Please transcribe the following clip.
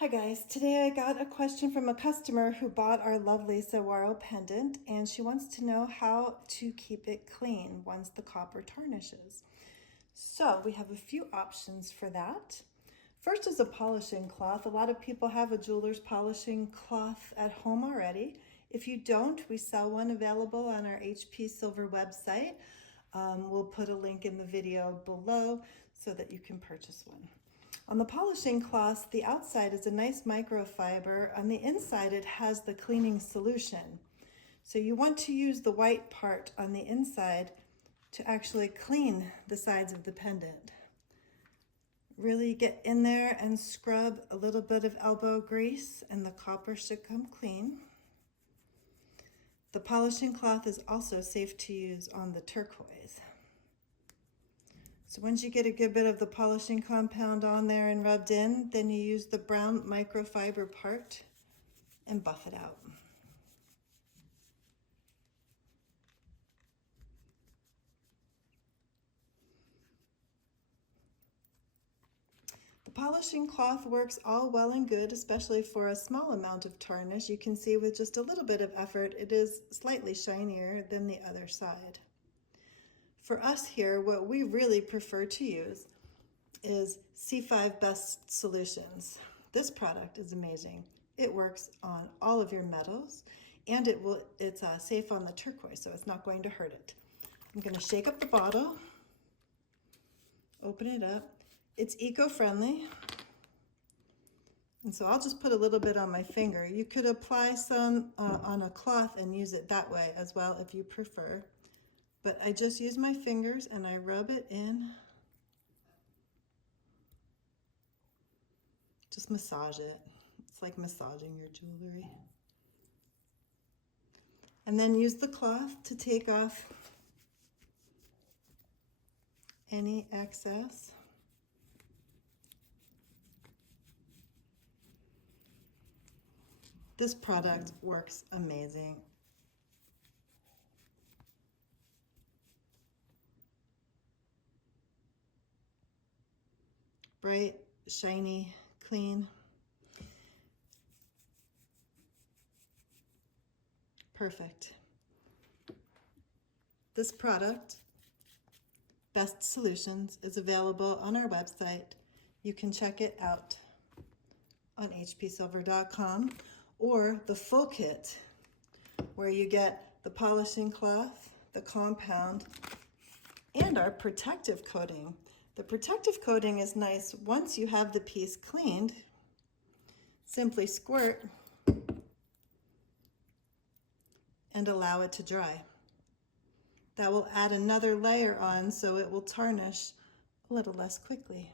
Hi guys, today I got a question from a customer who bought our lovely saguaro pendant and she wants to know how to keep it clean once the copper tarnishes. So we have a few options for that. First is a polishing cloth. A lot of people have a jeweler's polishing cloth at home already. If you don't, we sell one available on our HPSilver website. We'll put a link in the video below so that you can purchase one. On the polishing cloth, the outside is a nice microfiber. On the inside, it has the cleaning solution. So you want to use the white part on the inside to actually clean the sides of the pendant. Really get in there and scrub a little bit of elbow grease and the copper should come clean. The polishing cloth is also safe to use on the turquoise. So once you get a good bit of the polishing compound on there and rubbed in, then you use the brown microfiber part and buff it out. The polishing cloth works all well and good, especially for a small amount of tarnish. You can see with just a little bit of effort, it is slightly shinier than the other side. For us here, what we really prefer to use is C5 Best Solutions. This product is amazing. It works on all of your metals and it's safe on the turquoise, so it's not going to hurt it. I'm going to shake up the bottle, open it up. It's eco-friendly, and so I'll just put a little bit on my finger. You could apply some on a cloth and use it that way as well if you prefer. But I just use my fingers and I rub it in. Just massage it. It's like massaging your jewelry. And then use the cloth to take off any excess. This product works amazing. Bright, shiny, clean. Perfect. This product, Best Solutions, is available on our website. You can check it out on hpsilver.com, or the full kit where you get the polishing cloth, the compound, and our protective coating. The protective coating is nice. Once you have the piece cleaned, simply squirt and allow it to dry. That will add another layer on so it will tarnish a little less quickly.